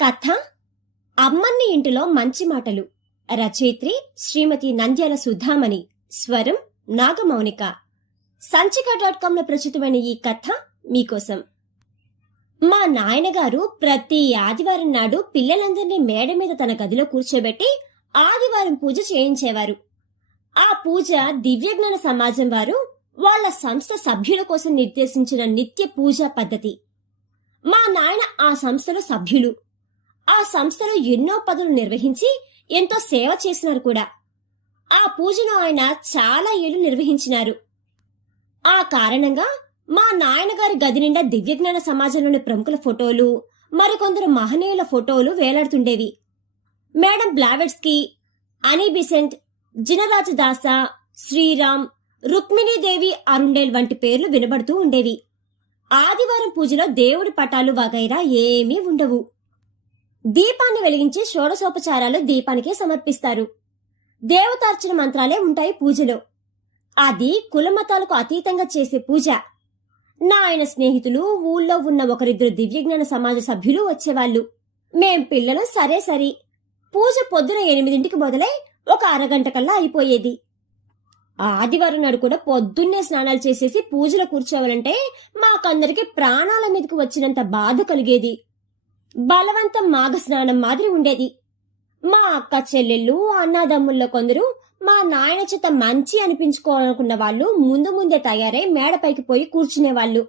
కథ అమ్మన్ని ఇంటిలో మంచి మాటలు. రచయిత్రి శ్రీమతి నంద్యాల సుధామణి. స్వరం నాగమౌనిక. సంచిక డాట్ కాంలో ప్రచురితమైన ఈ కథ మీకోసం. మా నాయనగారు ప్రతి ఆదివారం నాడు పిల్లలందరినీ మేడ మీద తన గదిలో కూర్చోబెట్టి ఆదివారం పూజ చేయించేవారు. ఆ పూజ దివ్యజ్ఞాన సమాజం వారు వాళ్ళ సంస్థ సభ్యుల కోసం నిర్దేశించిన నిత్య పూజా పద్ధతి. మా నాయన ఆ సంస్థలో సభ్యులు. ఆ సంస్థలో ఎన్నో పదవులు నిర్వహించి ఎంతో సేవ చేసినారు కూడా. ఆ పూజను ఆయన చాలా ఏళ్ళు నిర్వహించినారు. ఆ కారణంగా మా నాయనగారి గది నిండా దివ్యజ్ఞాన సమాజంలోని ప్రముఖుల ఫోటోలు మరికొందరు మహనీయుల ఫోటోలు వేలాడుతుండేవి. Madam Blavatsky Annie Besant Dasa Sriram Rukminidevi అరుండేల్ వంటి పేర్లు వినబడుతూ ఉండేవి. ఆదివారం పూజలో దేవుడి పటాలు వగైరా ఏమీ ఉండవు. దీపాన్ని వెలిగించి షోడశోపచారాలు దీపానికి సమర్పిస్తారు. దేవతార్చన మంత్రాలే ఉంటాయి పూజలో. అది కులమతాలకు అతీతంగా చేసే పూజ. నా ఆయన స్నేహితులు ఊళ్ళో ఉన్న ఒకరిద్దరు దివ్యజ్ఞాన సమాజ సభ్యులు వచ్చేవాళ్ళు. మేం పిల్లలు సరే సరి. పూజ పొద్దున ఎనిమిదింటికి మొదలై ఒక అరగంట కల్లా అయిపోయేది. ఆదివారం నాడు కూడా పొద్దున్నే స్నానాలు చేసేసి పూజలో కూర్చోవాలంటే మాకందరికి ప్రాణాల మీదకి వచ్చినంత బాధ కలిగేది. బలవంతం మాఘ స్నానం మాదిరి ఉండేది. మా అక్క చెల్లెళ్ళు అన్నదమ్ముల్లో కొందరు మా నాయన చేత మంచి అనిపించుకోవాలనుకున్న వాళ్ళు ముందు ముందే తయారై మేడపైకి పోయి కూర్చునేవాళ్ళు.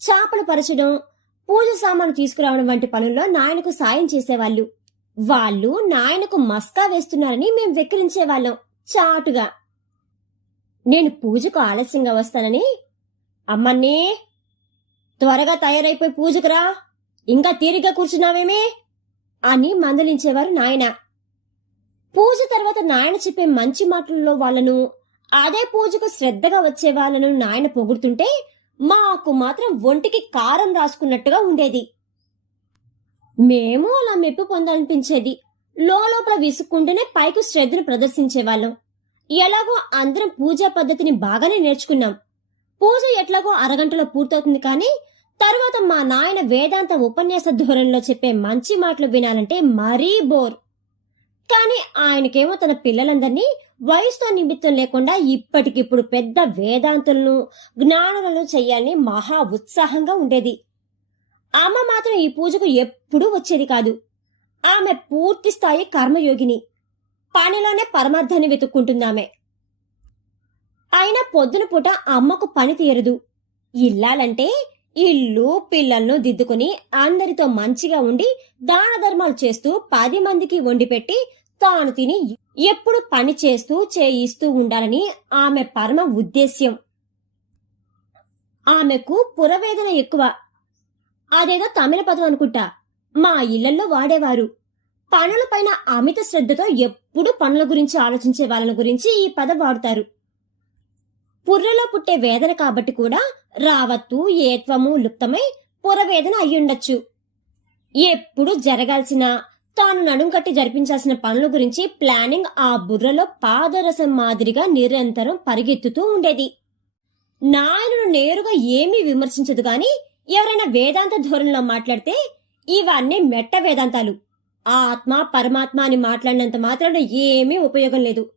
చేపలు పరచడం పూజ సామాను తీసుకురావడం వంటి పనుల్లో నాయనకు సాయం చేసేవాళ్ళు. వాళ్ళు నాయనకు మస్కా వేస్తున్నారని మేం వెక్కిరించేవాళ్ళం చాటుగా. నేను పూజకు ఆలస్యంగా వస్తానని అమ్మన్నీ త్వరగా తయారైపోయి పూజకురా ఇంకా తీరిగ్గా కూర్చున్నావేమే? అని మందలించేవారు నాయన. పూజ తర్వాత నాయన చెప్పే మంచి మాటల్లో వాళ్ళను అదే పూజకు శ్రద్ధగా వచ్చే వాళ్ళను నాయన పొగుడుతుంటే మాకు మాత్రం ఒంటికి కారం రాసుకున్నట్టుగా ఉండేది. మేము అలా మెప్పు పొందాలనిపించేది. లోపల విసుక్కుంటేనే పైకి శ్రద్ధను ప్రదర్శించేవాళ్ళం. ఎలాగో అందరం పూజా పద్ధతిని బాగానే నేర్చుకున్నాం. పూజ ఎట్లాగో అరగంటలో పూర్తవుతుంది కానీ తరువాత మా నాయన వేదాంత ఉపన్యాస ధోరణిలో చెప్పే మంచి మాటలు వినాలంటే మరీ బోర్. కానీ ఆయనకేమో తన పిల్లలందరినీ వయసుతో నిమిత్తం లేకుండా ఇప్పటికిప్పుడు పెద్ద వేదాంతులను జ్ఞానులను చెయ్యాలని మహా ఉత్సాహంగా ఉండేది. అమ్మ మాత్రం ఈ పూజకు ఎప్పుడూ వచ్చేది కాదు. ఆమె పూర్తి స్థాయి కర్మయోగిని. పనిలోనే పరమార్థాన్ని వెతుక్కుంటుందామె. అయినా పొద్దున పూట అమ్మకు పని తీరదు. ఇల్లాలంటే ఇల్లు పిల్లలను దిద్దుకుని అందరితో మంచిగా ఉండి దాన ధర్మాలు చేస్తూ పది మందికి వండి పెట్టి తాను తిని ఎప్పుడు పని చేస్తూ చేయిస్తూ ఉండాలని ఆమె పరమ ఉద్దేశ్యం. ఆమెకు పురవేదన ఎక్కువ. అదేదో తమిళ పదం అనుకుంటా. మా ఇళ్ళలో వాడేవారు. పనులపైన అమిత శ్రద్ధతో ఎప్పుడు పనుల గురించి ఆలోచించే వాళ్ళని గురించి ఈ పదం వాడుతారు. పుర్రెలో పుట్టే వేదన కాబట్టి కూడా రావత్తు ఏత్వము లుప్తమై పురవేదన అయ్యుండొచ్చు. ఎప్పుడు జరగాల్సిన తాను నడుం కట్టి జరిపించాల్సిన పనుల గురించి ప్లానింగ్ ఆ బుర్రలో పాదరసం మాదిరిగా నిరంతరం పరిగెత్తుతూ ఉండేది. నాయనను నేరుగా ఏమీ విమర్శించదు గాని ఎవరైనా వేదాంత ధోరణిలో మాట్లాడితే ఇవన్నీ మెట్ట వేదాంతాలు. ఆత్మ పరమాత్మ అని మాట్లాడినంత మాత్రాన ఏమీ ఉపయోగం లేదు.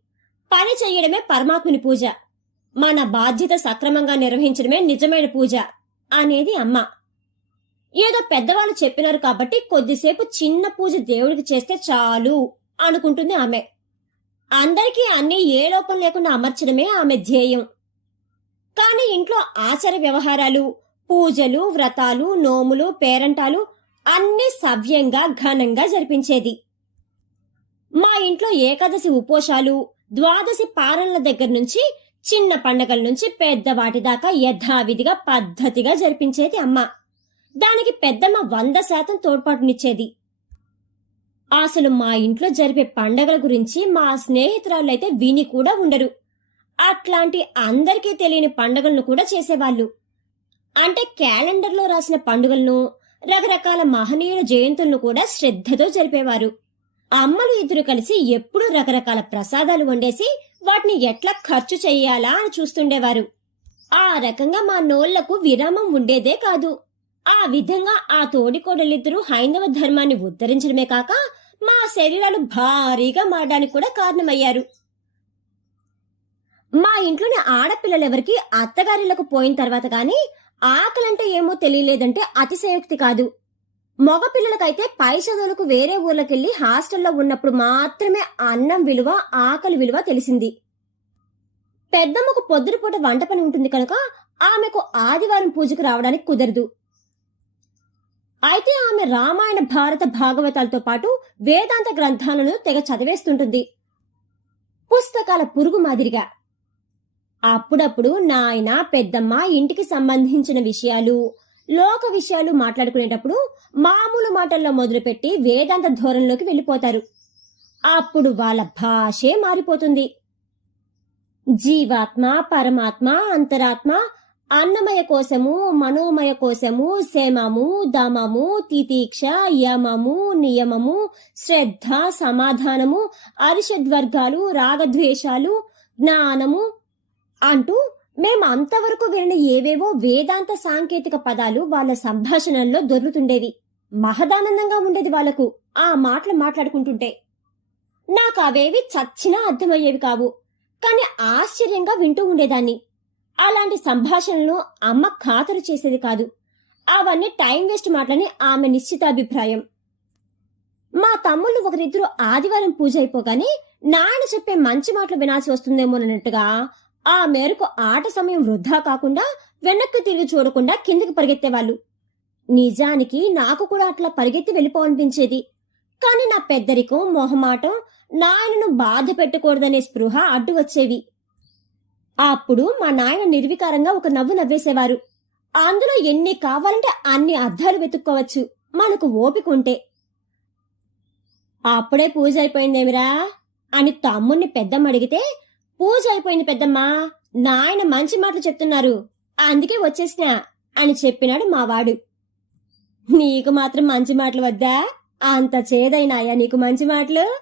పని చేయడమే పరమాత్మని పూజ. మన బాధ్యత సక్రమంగా నిర్వహించడమే నిజమైన పూజ అనేది అమ్మ. ఏదో పెద్దవాళ్ళు చెప్పినారు కాబట్టి కొద్దిసేపు చిన్న పూజ దేవుడికి చేస్తే చాలు అనుకుంటుంది ఆమె. అందరికీ అన్ని ఏ లోపం లేకుండా అమర్చడమే ఆమె ధ్యేయం. కానీ ఇంట్లో ఆచార వ్యవహారాలు పూజలు వ్రతాలు నోములు పేరంటాలు అన్ని సవ్యంగా ఘనంగా జరిపించేది. మా ఇంట్లో ఏకాదశి ఉపోషాలు ద్వాదశి పారణల దగ్గర నుంచి చిన్న పండగల నుంచి పెద్ద వాటి దాకా యథావిధిగా పద్ధతిగా జరిపించేది అమ్మ. దానికి పెద్దమ్మ వంద శాతం తోడ్పాటునిచ్చేది. అసలు మా ఇంట్లో జరిపే పండగల గురించి మా స్నేహితురాళ్ళైతే విని కూడా ఉండరు. అట్లాంటి అందరికీ తెలియని పండుగలను కూడా చేసేవాళ్ళు. అంటే క్యాలెండర్లో రాసిన పండుగలను రకరకాల మహనీయుల జయంతులను కూడా శ్రద్ధతో జరిపేవారు. అమ్మలు ఇద్దరు కలిసి ఎప్పుడూ రకరకాల ప్రసాదాలు వండేసి వాటిని ఎట్లా ఖర్చు చెయ్యాలా అని చూస్తుండేవారు. ఆ రకంగా మా నోళ్ళకు విరామం ఉండేదే కాదు. ఆ విధంగా ఆ తోడికోడలిద్దరూ హైందవ ధర్మాన్ని ఉద్ధరించడమే కాక మా శరీరాలు భారీగా మారడానికి కూడా కారణమయ్యారు. మా ఇంట్లోని ఆడపిల్లలెవరికి అత్తగారిలకు పోయిన తర్వాత గాని ఆకలంటే ఏమో తెలియలేదంటే అతిశయోక్తి కాదు. మగ పిల్లలకైతే పై చదువులకు వేరే ఊర్లకెళ్ళి హాస్టల్లో ఉన్నప్పుడు మాత్రమే అన్నం విలువ ఆకలి విలువ తెలిసింది. పెద్దమ్మకు పొద్దునపూట వంట పని ఉంటుంది కనుక ఆమెకు ఆదివారం పూజకు రావడానికి కుదరదు. అయితే ఆమె రామాయణ భారత భాగవతాలతో పాటు వేదాంత గ్రంథాలను తెగ చదివేస్తుంటుంది. పుస్తకాల పురుగు మాదిరిగా. అప్పుడప్పుడు నాయన పెద్దమ్మ ఇంటికి సంబంధించిన విషయాలు లోక విషయాలు మాట్లాడుకునేటప్పుడు మామూలు మాటల్లో మొదలుపెట్టి వేదాంత ధోరణిలోకి వెళ్ళిపోతారు. అప్పుడు వాళ్ళ భాషే మారిపోతుంది. జీవాత్మ పరమాత్మ అంతరాత్మ అన్నమయ కోసము మనోమయ కోసము శమము దమము తితీక్ష యమము నియమము శ్రద్ధ సమాధానము అరిషద్వర్గాలు రాగద్వేషాలు జ్ఞానము అంటూ మేము అంతవరకు వినని ఏవేవో వేదాంత సాంకేతిక పదాలు వాళ్ళ సంభాషణల్లో దొర్లుతుండేవి. మహదానందంగా ఉండేది వాళ్ళకు ఆ మాటలు మాట్లాడుకుంటుంటే. నాకు అవేవి చచ్చినా అర్థమయ్యేవి కావు. కాని ఆశ్చర్యంగా వింటూ ఉండేదాన్ని. అలాంటి సంభాషణలు అమ్మ ఖాతరు చేసేది కాదు. అవన్నీ టైం వేస్ట్ మాటలని ఆమె నిశ్చితాభిప్రాయం. మా తమ్ముళ్ళు ఒకరిద్దరు ఆదివారం పూజ అయిపోగానే నాన్న చెప్పే మంచి మాటలు వినాల్సి వస్తుందేమోనన్నట్టుగా ఆ మేరకు ఆట సమయం వృధా కాకుండా వెనక్కి తిరిగి చూడకుండా కిందికి పరిగెత్తేవాళ్ళు. నిజానికి నాకు కూడా అట్లా పరిగెత్తి వెళ్ళిపోవనిపించేది. కాని నా పెద్దరికం మొహమాటం నాయనను బాధ పెట్టకూడదనే స్పృహ అడ్డు వచ్చేవి. అప్పుడు మా నాయన నిర్వికారంగా ఒక నవ్వు నవ్వేసేవారు. అందులో ఎన్ని కావాలంటే అన్ని అర్థాలు వెతుక్కోవచ్చు మనకు ఓపిక ఉంటే. అప్పుడే పూజ అయిపోయిందేమిరా అని తమ్ముణ్ణి పెద్దమ్మ అడిగితే పూజ అయిపోయింది పెద్దమ్మా. నాయన మంచి మాటలు చెప్తున్నారు. అందుకే వచ్చేసినా అని చెప్పినాడు మావాడు. నీకు మాత్రం మంచి మాటలు వద్దా? అంత చేదైనాయా నీకు మంచి మాటలు?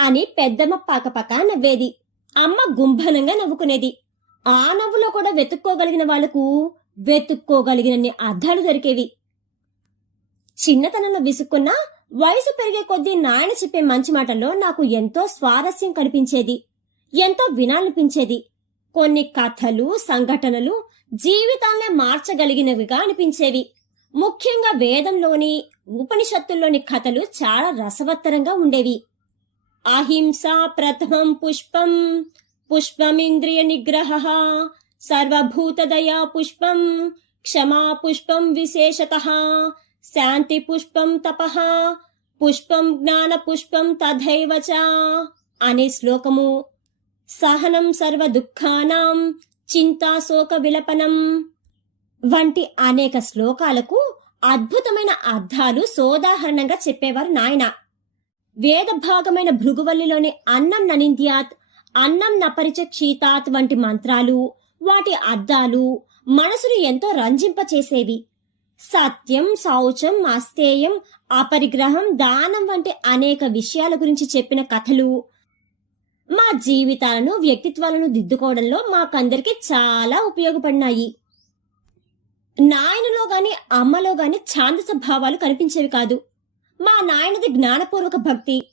అని పెద్దమ్మ పక్కపక్క నవ్వేది. అమ్మ గుంభనంగా నవ్వుకునేది. ఆ నవ్వులో కూడా వెతుక్కోగలిగిన వాళ్ళకు వెతుక్కోగలిగినన్ని అర్థాలు దొరికేవి. చిన్నతనంలో విసుక్కున్నా వయసు పెరిగే కొద్దీ నాయన చెప్పే మంచి మాటల్లో నాకు ఎంతో స్వారస్యం కనిపించేది. ఎంతో వినాలనిపించేది. కొన్ని కథలు సంఘటనలు జీవితాన్నే మార్చగలిగినవిగా అనిపించేవి. ముఖ్యంగా వేదంలోని ఉపనిషత్తుల్లోని కథలు చాలా రసవత్తరంగా ఉండేవి. అహింస ప్రథమం పుష్పం పుష్పమింద్రియ నిగ్రహ సర్వభూతదయా పుష్పం క్షమా పుష్పం విశేషత శాంతి పుష్పం తపః పుష్పం జ్ఞాన పుష్పం తథైవచ అనే శ్లోకము సహనం సర్వ దుఃఖానాం చింతా శోక విలపనం వంటి అనేక శ్లోకాలకు అద్భుతమైన అర్థాలు సోదాహరణంగా చెప్పేవారు నాయన. వేద భాగమైన భృగువల్లిలోని అన్నం ననింద్యాత్ అన్నం నపరిచ క్షీతాత్ వంటి మంత్రాలు వాటి అర్థాలు మనసును ఎంతో రంజింపచేసేవి. సత్యం శౌచం అస్తేయం అపరిగ్రహం దానం వంటి అనేక విషయాల గురించి చెప్పిన కథలు మా జీవితాలను వ్యక్తిత్వాలను దిద్దుకోవడంలో మాకందరికి చాలా ఉపయోగపడినాయి. నాయనలో గాని అమ్మలో గాని ఛాందస భావాలు కనిపించేవి కాదు. మా నాయనది జ్ఞానపూర్వక భక్తి.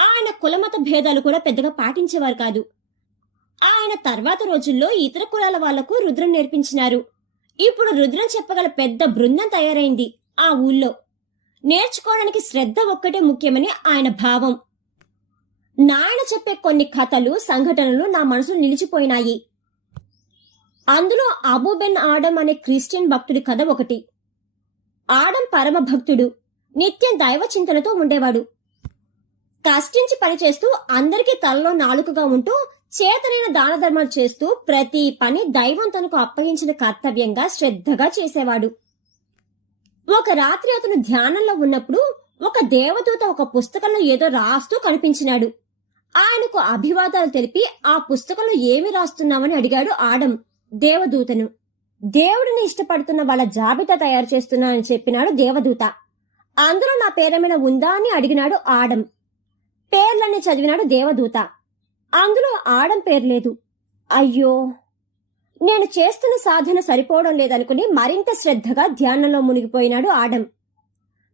ఆయన కులమత భేదాలు కూడా పెద్దగా పాటించేవారు కాదు. ఆయన తర్వాత రోజుల్లో ఇతర కులాల వాళ్ళకు రుద్రం నేర్పించినారు. ఇప్పుడు రుద్రం చెప్పగల పెద్ద బృందం తయారైంది ఆ ఊళ్ళో. నేర్చుకోవడానికి శ్రద్ధ ఒక్కటే ముఖ్యమని ఆయన భావం. నాయన చెప్పే కొన్ని కథలు సంఘటనలు నా మనసు నిలిచిపోయినాయి. అందులో అబూబెన్ ఆడం అనే క్రిస్టియన్ భక్తుడి కథ ఒకటి. ఆడం పరమ భక్తుడు నిత్యం దైవ చింతనతో ఉండేవాడు. కష్టించి పనిచేస్తూ అందరికీ తలలో నాలుకగా ఉంటూ చేతనైన దాన ధర్మాలు చేస్తూ ప్రతి పని దైవం తనకు అప్పగించిన కర్తవ్యంగా శ్రద్ధగా చేసేవాడు. ఒక రాత్రి అతను ధ్యానంలో ఉన్నప్పుడు ఒక దేవదూత ఒక పుస్తకంలో ఏదో రాస్తూ కనిపించినాడు. ఆయనకు అభివాదాలు తెలిపి ఆ పుస్తకంలో ఏమి రాస్తున్నామని అడిగాడు ఆడం దేవదూతను. దేవుడిని ఇష్టపడుతున్న వాళ్ళ జాబితా తయారు చేస్తున్నానని చెప్పినాడు దేవదూత. అందులో నా పేరేమైనా ఉందా అని అడిగినాడు ఆడం. పేర్లన్నీ చదివినాడు దేవదూత. అందులో ఆడం పేరు లేదు. అయ్యో! నేను చేస్తున్న సాధన సరిపోవడం లేదనుకుని మరింత శ్రద్ధగా ధ్యానంలో మునిగిపోయినాడు ఆడం.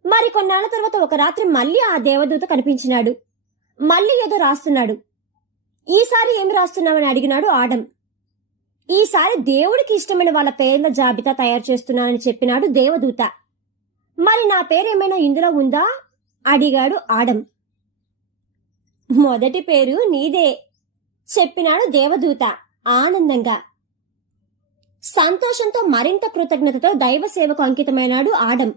మరి కొన్నాళ్ళ తర్వాత ఒక రాత్రి మళ్ళీ ఆ దేవదూత కనిపించినాడు. మళ్ళీ ఏదో రాస్తున్నాడు. ఈసారి ఏమి రాస్తున్నావని అడిగినాడు ఆడం. ఈసారి దేవుడికి ఇష్టమైన వాళ్ళ పేర్ల జాబితా తయారు చేస్తున్నానని చెప్పినాడు దేవదూత. మరి నా పేరేమైనా ఇందులో ఉందా? అడిగాడు ఆడం. మొదటి పేరు నీదే చెప్పినాడు దేవదూత ఆనందంగా. సంతోషంతో మరింత కృతజ్ఞతతో దైవ సేవకు అంకితమైనాడు ఆడం.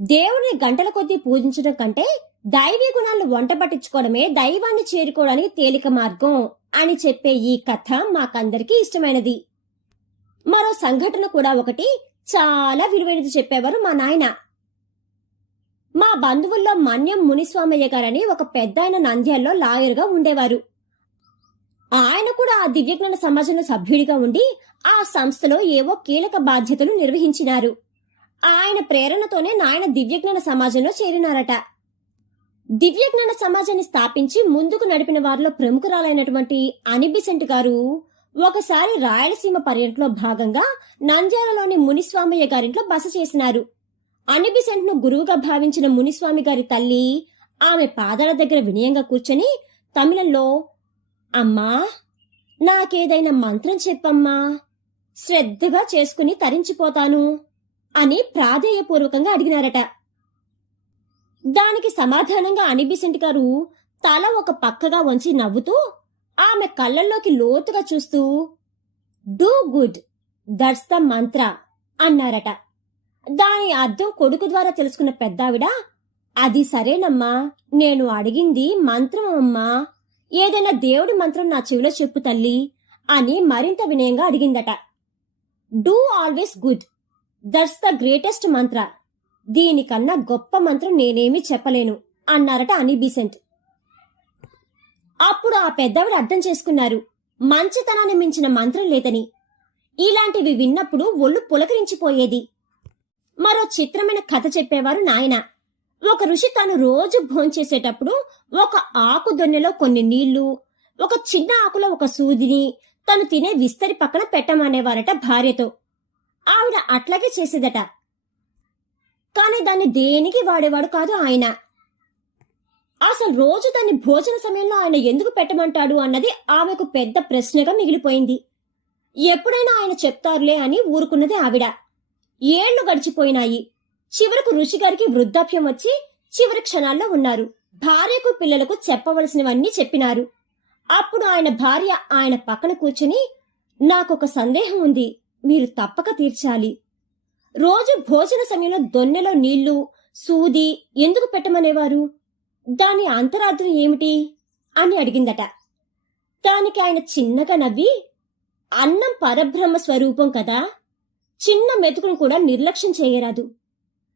దేవుని గంటల కొద్దీ పూజించడం కంటే దైవీ గుణాలను వంట పట్టించుకోవడమే దైవాన్ని చేరుకోవడానికి తేలిక మార్గం అని చెప్పే ఈ కథ మాకందరికీ ఇష్టమైనది. మరో సంఘటన కూడా ఒకటి చాలా విలువైనది చెప్పేవారు మా నాయన. మా బంధువుల్లో మన్యం మునిస్వామయ్య గారని ఒక పెద్ద ఆయన నంద్యాల్లో లాయర్గా ఉండేవారు. ఆయన కూడా ఆ దివ్యజ్ఞాన సమాజంలో సభ్యుడిగా ఉండి ఆ సంస్థలో ఏవో కీలక బాధ్యతలు నిర్వహించినారు. ఆయన ప్రేరణతోనే నాయన దివ్యజ్ఞాన సమాజంలో చేరినారట. దివ్యజ్ఞాన సమాజాన్ని స్థాపించి ముందుకు నడిపిన వారిలో ప్రముఖురాలైనటువంటి అనిబిసెంట్ గారు ఒకసారి రాయలసీమ పర్యటనలో భాగంగా నంద్యాలలోని మునిస్వామయ్య గారింట్లో బస చేసినారు. అనిబిసెంట్ను గురువుగా భావించిన మునిస్వామి గారి తల్లి ఆమె పాదాల దగ్గర వినయంగా కూర్చొని తమిళంలో అమ్మా నాకేదైనా మంత్రం చెప్పమ్మా శ్రద్ధగా చేసుకుని తరించిపోతాను అని ప్రాధేయపూర్వకంగా అడిగినారట. దానికి సమాధానంగా అనిబిసెంట్ గారు తల ఒక పక్కగా వంచి నవ్వుతూ ఆమె కళ్ళల్లోకి లోతుగా చూస్తూ డూ గుడ్ దట్స్ ద మంత్ర అన్నారట. దాని అర్థం కొడుకు ద్వారా తెలుసుకున్న పెద్దావిడ అది సరేనమ్మా నేను అడిగింది మంత్రం అమ్మా ఏదైనా దేవుడి మంత్రం నా చెవిలో చెప్పు తల్లి అని మరింత వినయంగా అడిగిందట. Do always good that's the greatest mantra దీనికన్నా గొప్ప మంత్రం నేనేమీ చెప్పలేను అన్నారట అని బీసెంట్. అప్పుడు ఆ పెద్దవిడ అర్థం చేసుకున్నారు మంచితనాన్ని మించిన మంత్రం లేదని. ఇలాంటివి విన్నప్పుడు ఒళ్ళు పులకరించిపోయేది. మరో చిత్రమైన కథ చెప్పేవారు నాయన. ఒక ఋషి తాను రోజు భోంచేసేటప్పుడు ఒక ఆకు దొన్నెలో కొన్ని నీళ్ళు ఒక చిన్న ఆకులో ఒక సూదిని తను తినే విస్తరి పక్కన పెట్టమనేవారట భార్యతో. ఆవిడ అట్లాగే చేసేదట. కానీ దాన్ని దేనికి వాడేవాడు కాదు ఆయన. అసలు రోజు దాన్ని భోజన సమయంలో ఆయన ఎందుకు పెట్టమంటాడు అన్నది ఆమెకు పెద్ద ప్రశ్నగా మిగిలిపోయింది. ఎప్పుడైనా ఆయన చెప్తారులే అని ఊరుకున్నది ఆవిడ. ఏళ్ళు గడిచిపోయినాయి. చివరకు ఋషిగారికి వృద్ధాప్యం వచ్చి చివరి క్షణాల్లో ఉన్నారు. భార్యకు పిల్లలకు చెప్పవలసినవన్నీ చెప్పినారు. అప్పుడు ఆయన భార్య ఆయన పక్కన కూర్చుని నాకొక సందేహం ఉంది. మీరు తప్పక తీర్చాలి. రోజు భోజన సమయంలో దొన్నెలో నీళ్ళు సూది ఎందుకు పెట్టమనేవారు? దాని అంతరార్థం ఏమిటి? అని అడిగిందట. దానికి ఆయన చిన్నగా నవ్వి అన్నం పరబ్రహ్మ స్వరూపం కదా చిన్న మెతుకును కూడా నిర్లక్ష్యం చేయరాదు.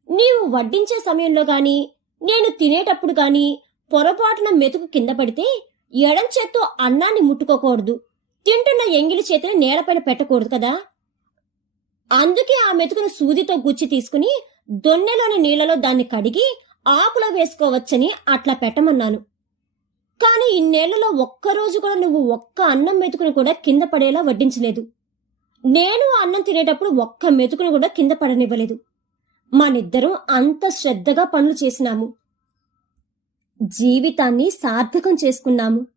నీవు వడ్డించే సమయంలో గాని నేను తినేటప్పుడు గాని పొరపాటున మెతుకు కింద పడితే ఎడం చేత్తో అన్నాన్ని ముట్టుకోకూడదు. తింటున్న ఎంగిలి చేతిని నేలపైన పెట్టకూడదు కదా. అందుకే ఆ మెతుకును సూదితో గుచ్చి తీసుకుని దొన్నెలోని నీళ్ళలో దాన్ని కడిగి ఆకులో వేసుకోవచ్చని అట్లా పెట్టమన్నాను. కానీ ఇన్నేళ్ళలో ఒక్కరోజు కూడా నువ్వు ఒక్క అన్నం మెతుకును కూడా కింద పడేలా వడ్డించలేదు. నేను అన్నం తినేటప్పుడు ఒక్క మెతుకును కూడా కింద పడనివ్వలేదు. మనిద్దరం అంత శ్రద్ధగా పనులు చేసినాము. జీవితాన్ని సార్థకం చేసుకున్నాము.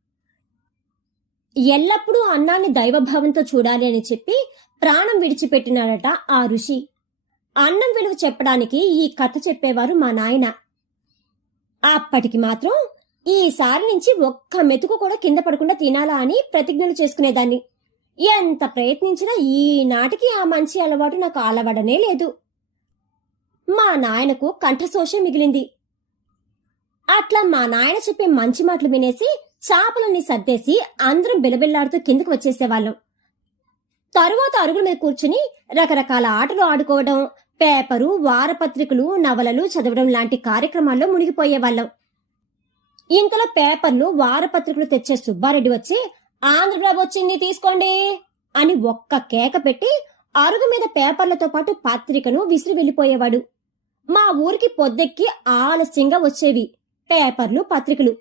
ఎల్లప్పుడూ అన్నాన్ని దైవభావంతో చూడాలి అని చెప్పి ప్రాణం విడిచిపెట్టినాడట ఆ ఋషి. అన్నం విలువ చెప్పడానికి ఈ కథ చెప్పేవారు మా నాయన. అప్పటికి మాత్రం ఈసారి నుంచి ఒక్క మెతుకు కూడా కింద పడకుండా తినాలా అని ప్రతిజ్ఞలు చేసుకునేదాన్ని. ఎంత ప్రయత్నించినా ఈనాటికి ఆ మంచి అలవాటు నాకు అలవడనే లేదు. మా నాయనకు కంఠశోషే మిగిలింది. అట్లా మా నాయన చెప్పే మంచి మాటలు వినేసి చేపలన్నీ సర్దేసి అందరం బిలబిల్లాడుతూ కిందకు వచ్చేసేవాళ్ళం. తరువాత అరుగుల మీద కూర్చుని రకరకాల ఆటలు ఆడుకోవడం పేపరు వారపత్రికలు నవలలు చదవడం లాంటి కార్యక్రమాల్లో మునిగిపోయేవాళ్ళం. ఇంతలో పేపర్లు వారపత్రికలు తెచ్చే సుబ్బారెడ్డి వచ్చి ఆంధ్రప్రభ వచ్చింది తీసుకోండి అని ఒక్క కేక పెట్టి అరుగు మీద పేపర్లతో పాటు పత్రికను విసిరి వెళ్ళిపోయేవాడు. మా ఊరికి పొద్దెక్కి ఆలస్యంగా వచ్చేవి పేపర్లు పత్రికలు.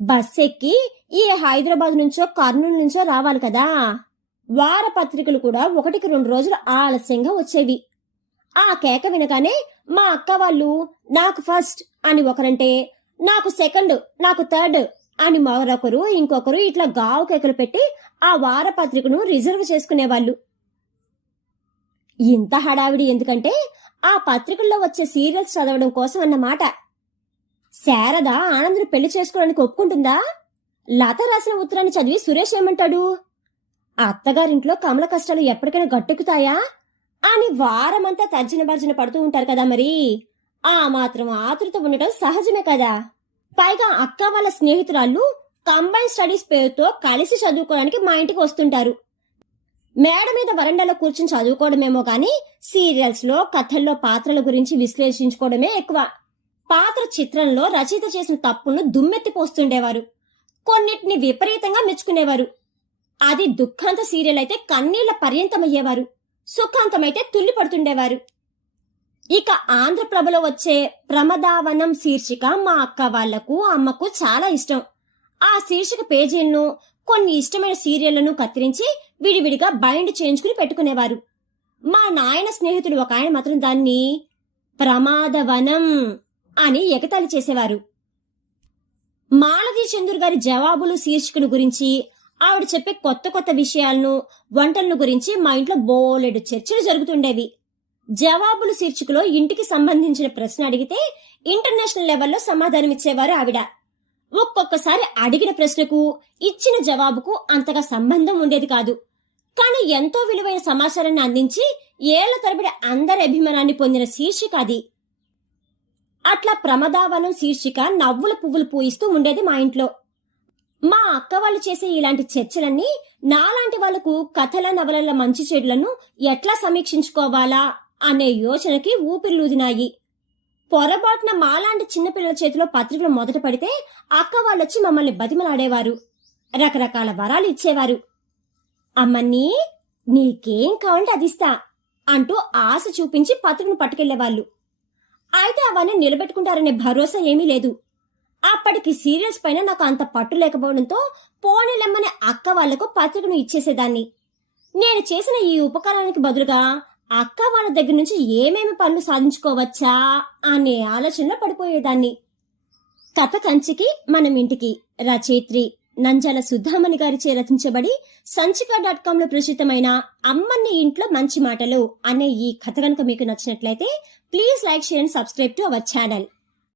బస్ ఎక్కి ఈ హైదరాబాద్ నుంచో కర్నూలు నుంచో రావాలి కదా. వారపత్రికలు కూడా ఒకటికి రెండు రోజులు ఆలస్యంగా వచ్చేవి. ఆ కేక వినగానే మా అక్క వాళ్ళు నాకు ఫస్ట్ అని ఒకరంటే నాకు సెకండ్ నాకు థర్డ్ అని మరొకరు ఇంకొకరు ఇట్లా గావు కేకలు పెట్టి ఆ వారపత్రికను రిజర్వ్ చేసుకునేవాళ్ళు. ఇంత హడావిడి ఎందుకంటే ఆ పత్రికల్లో వచ్చే సీరియల్స్ చదవడం కోసం అన్నమాట. శారద ఆనందుని పెళ్ళి చేసుకోవడానికి ఒప్పుకుంటుందా? లత రాసిన ఉత్తరాన్ని చదివి సురేష్ ఏమంటాడు? అత్తగారింట్లో కమల కష్టాలు ఎప్పటికైనా గట్టెక్కుతాయా? అని వారమంతా తర్జన భర్జన పడుతూ ఉంటారు కదా మరి. ఆ మాత్రం ఆతృత ఉండటం సహజమే కదా. పైగా అక్క వాళ్ళ స్నేహితురాళ్ళు కంబైన్ స్టడీస్ పేరుతో కలిసి చదువుకోవడానికి మా ఇంటికి వస్తుంటారు. మేడ మీద వరండాలో కూర్చుని చదువుకోవడమేమో కానీ సీరియల్స్లో కథల్లో పాత్రల గురించి విశ్లేషించుకోవడమే ఎక్కువ. పాత్ర చిత్రంలో రచయిత చేసిన తప్పులను దుమ్మెత్తిపోస్తుండేవారు కొన్నిటిని విపరీతంగా మెచ్చుకునేవారు. అది దుఃఖాంత సీరియల్ అయితే కన్నీళ్ళ పర్యంతమయ్యేవారు. సుఖాంతమైతే తుల్లిపడుతుండేవారు. ఇక ఆంధ్రప్రభలో వచ్చే ప్రమదావనం శీర్షిక మా అక్క వాళ్ళకు అమ్మకు చాలా ఇష్టం. ఆ శీర్షిక పేజీలను కొన్ని ఇష్టమైన సీరియళ్ళను కత్తిరించి విడివిడిగా బైండ్ చేయించుకుని పెట్టుకునేవారు. మా నాయన స్నేహితుడు ఒక ఆయన మాత్రం దాన్ని ప్రమాదవనం అని ఎగతాళి చేసేవారు. మాలతీ చంద్రు గారి జవాబులు శీర్షికను గురించి ఆవిడ చెప్పే కొత్త కొత్త విషయాలను వంటలను గురించి మా ఇంట్లో బోలెడు చర్చలు జరుగుతుండేవి. జవాబులు శీర్షికలో ఇంటికి సంబంధించిన ప్రశ్న అడిగితే ఇంటర్నేషనల్ లెవెల్లో సమాధానం ఇచ్చేవారు ఆవిడ. ఒక్కొక్కసారి అడిగిన ప్రశ్నకు ఇచ్చిన జవాబుకు అంతగా సంబంధం ఉండేది కాదు. కానీ ఎంతో విలువైన సమాచారాన్ని అందించి ఏళ్ళ తరబడి అందరి అభిమానాన్ని పొందిన శీర్షిక అది. అట్లా ప్రమదావనం శీర్షిక నవ్వుల పువ్వులు పూయిస్తూ ఉండేది మా ఇంట్లో. మా అక్క వాళ్ళు చేసే ఇలాంటి చర్చలన్నీ నాలాంటి వాళ్ళకు కథల నవలల మంచి చెడులను ఎట్లా సమీక్షించుకోవాలా అనే యోచనకి ఊపిరిలూదినాయి. పొరపాటున మాలాంటి చిన్నపిల్లల చేతిలో పత్రికలు మొదట పడితే అక్క వాళ్ళొచ్చి మమ్మల్ని బతిమలాడేవారు. రకరకాల వరాలు ఇచ్చేవారు. అమ్మన్నీ నీకేం కావాలంటే అది ఇస్తా అంటూ ఆశ చూపించి పత్రికను పట్టుకెళ్ళేవాళ్ళు. అయితే అవన్నీ నిలబెట్టుకుంటారనే భరోసా ఏమీ లేదు. అప్పటికి సీరియల్స్ పైన నాకు అంత పట్టు లేకపోవడంతో పోనీలెమ్మని అక్క వాళ్ళకు పత్రికను ఇచ్చేసేదాన్ని. నేను చేసిన ఈ ఉపకారానికి బదులుగా అక్క వాళ్ళ దగ్గర నుంచి ఏమేమి పనులు సాధించుకోవచ్చా అనే ఆలోచనలో పడిపోయేదాన్ని. కథ కంచికి మనం ఇంటికి. రచయిత్రి నంజాల సుధామణి గారిచే రచించబడి సంచిక డాట్ కామ్లో ప్రచురితమైన అమ్మన్ని ఇంట్లో మంచి మాటలు అనే ఈ కథ కనుక మీకు నచ్చినట్లయితే please like share and subscribe to our channel.